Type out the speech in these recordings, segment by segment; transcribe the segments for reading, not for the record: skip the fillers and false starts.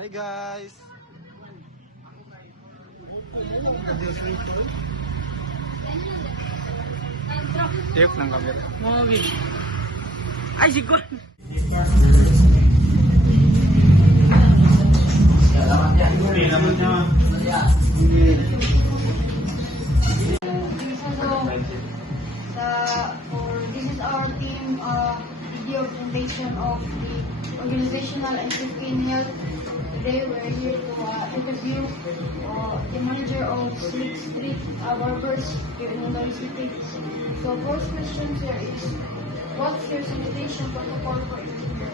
Hi guys! Tip ng camera. Mawawin. Ay, siguro. This is our team video presentation of the organizational and safety health. Today we're here to interview the manager of Slick Street Barbers here in Mandaue City. So first question here is, what's your sanitation protocol for engineer?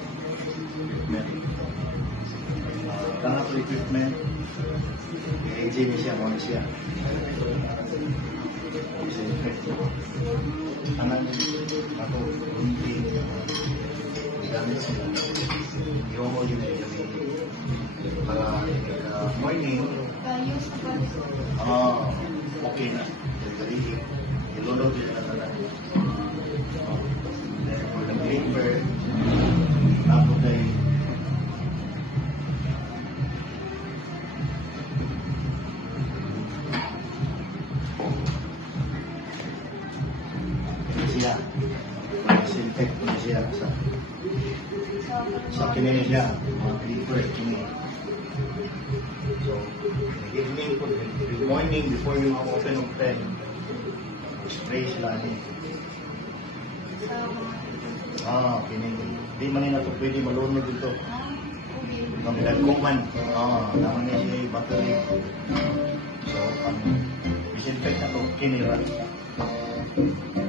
Tanap equipment, hygiene siya, ano siya. Anak ako, hindi gamit sila. Yung mo yun ay para morning, Use the okay na. Jadi, ilolog din na talaga. Then for the paper, tapos ay siya. Disinfect po siya sa kinin siya. Mga paper, kinin. So, evening po, the morning before you open of pen, spray sila din. Kinin. Di man nila ito pwede malunod dito. Magdagkuman. Naman niya siya battery. So, disinfect na ito, kiniran.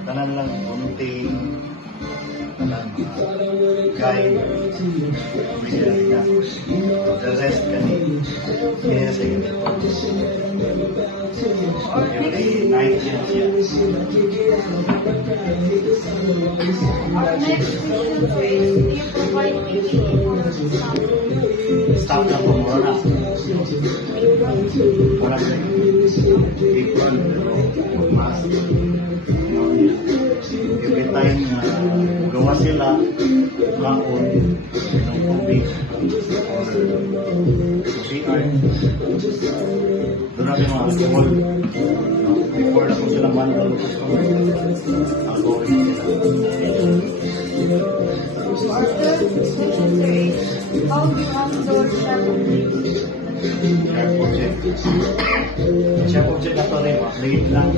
Tanan lang, unting, tanan, guide, na. The rest kani, kaya sa inyo. Every night yan siya. Our next question is, do you provide PPE for staff? Staff na po, mura na. Mura sa apron, pero mask. Every time gawa sila, lakon, ng tubig, or CR. Doon natin mga alcohol. Before na kung sila manual, alcohol sila. Our third question is, how do you handle sharp objects? Sharp object. Sharp object na ito rin, maliit lang.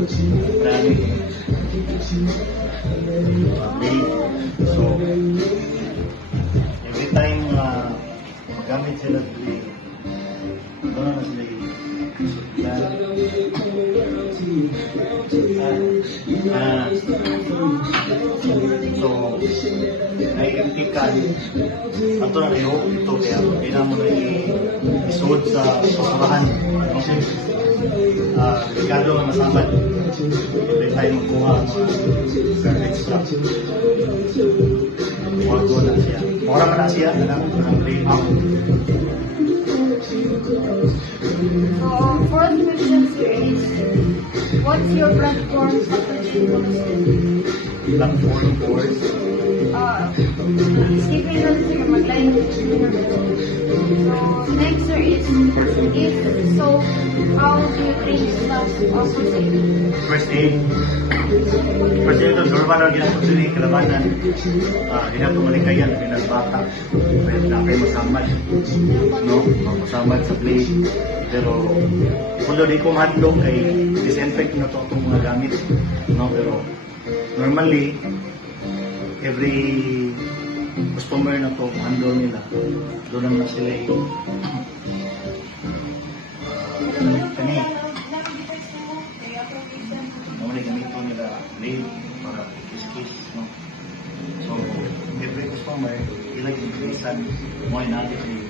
Marami. So, every time magamit sila dito, doon na sila so, naiimpikan ato na rin ito kaya hindi na mo na isuod sa pasurahan. Delikado na masamad. Every time magkuha garbage truck. Wago na siya. Mura na siya. Anong clean out. So our fourth question here is, what's your platform strategy policy? Platform board. Isipin natin sige, mag-line with engineer. So next sir is, if so, how do you train staff first aid? First aid. First aid ito, normal na ginagawa sila yung kalabanan. Ginagawa malikayan, ginagawa pwede na kayo masamad. No? Masamad sa play. Pero, kung doon di kumandong kay disinfect na ito itong mga gamit. No? Pero, normally, every customer na ito, handle nila. Doon naman sila yung kani. Normally, ganito nila blade para kiss-kiss. No? So, every customer, ilang increasan mo ay natin yung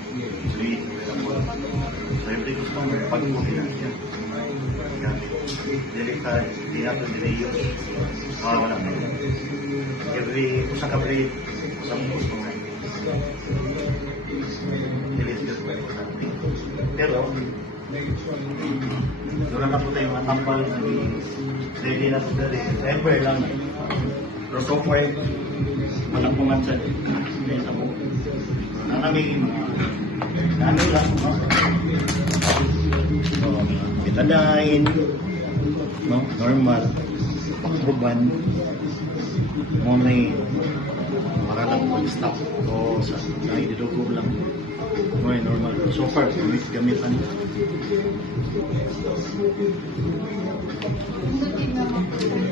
blade. So, every customer, pag-uwi lang siya. Delicate, di natin nila-use. Wala pa. Every usang ka-blade, usang customer. Pero, doon na po tayo matampal na ready na sa dali. Temper lang. Pero so far, walang pumansan. Hindi sa po. Nanamigin mga Ano lang, no? Bitadain, no? Normal. Pakbuban. Mo may makalang mag-stop o sa naididugo lang. Mo normal. So far, gamitan. Hindi na mag-prepare.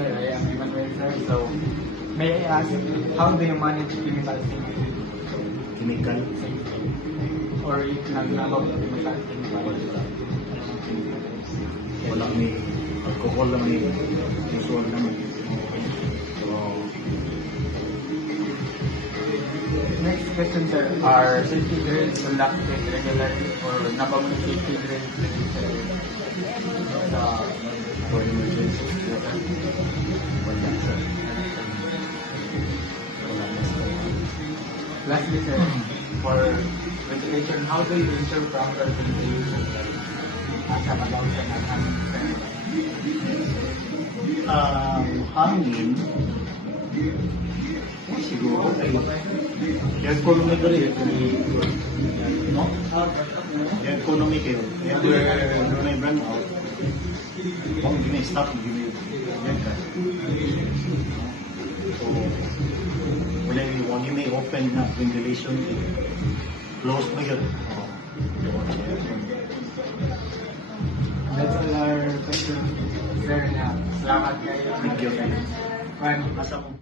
Sir, I am Emmanuel, sir. So, may I ask, how do you manage chemical safety? Chemical. Or if naglabag ng chemical? Wala may alcohol lang may usual naman. So, Next question, sir. Are safety drills conducted regularly or nabang safety drills regularly? for emergency, wala sir. Wala na sir. Lastly, sir, for ventilation, how do you ensure proper ventilation? Sa malawsan at hangin, sir? Hangin, siguro okay. Yung economy ko rin, no? Yung economy kayo, yung doon ay brand out, kung gina-stop, yan ka. So, when you may open na ventilation, close mo yun. That's all our questions, sir. Salamat kayo. Thank you. Juan, Asa mo?